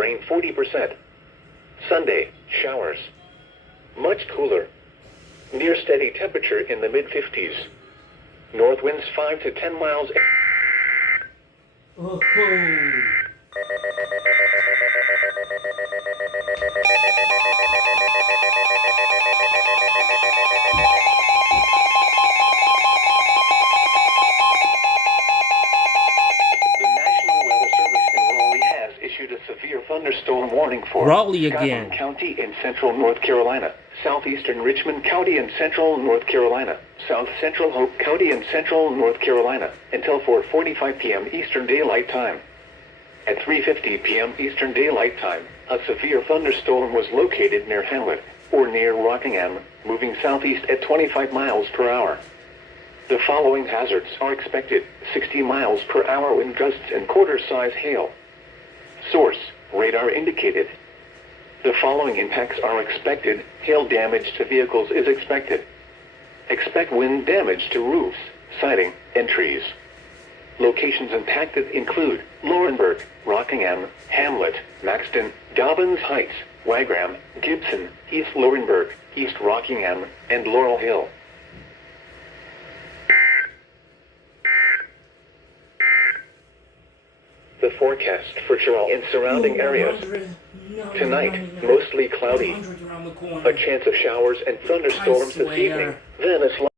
rain 40%. Sunday, showers. Much cooler. Near steady temperature in the mid-50s. North winds 5 to 10 miles. Oh. Issued a severe thunderstorm warning for Raleigh Scotland again. County in central North Carolina, southeastern Richmond County in central North Carolina, south central Hope County in central North Carolina, until 4:45 p.m. Eastern Daylight Time. At 3:50 p.m. Eastern Daylight Time, a severe thunderstorm was located near Hamlet, or near Rockingham, moving southeast at 25 miles per hour. The following hazards are expected: 60 miles per hour wind gusts and quarter-size hail. Source: radar indicated. The following impacts are expected. Hail damage to vehicles is expected. Expect wind damage to roofs, siding, and trees. Locations impacted include Laurinburg, Rockingham, Hamlet, Maxton, Dobbins Heights, Wagram, Gibson, East Laurinburg, East Rockingham, and Laurel Hill. The forecast for Raleigh and surrounding areas. Tonight, mostly cloudy. A chance of showers and thunderstorms this evening, then a slight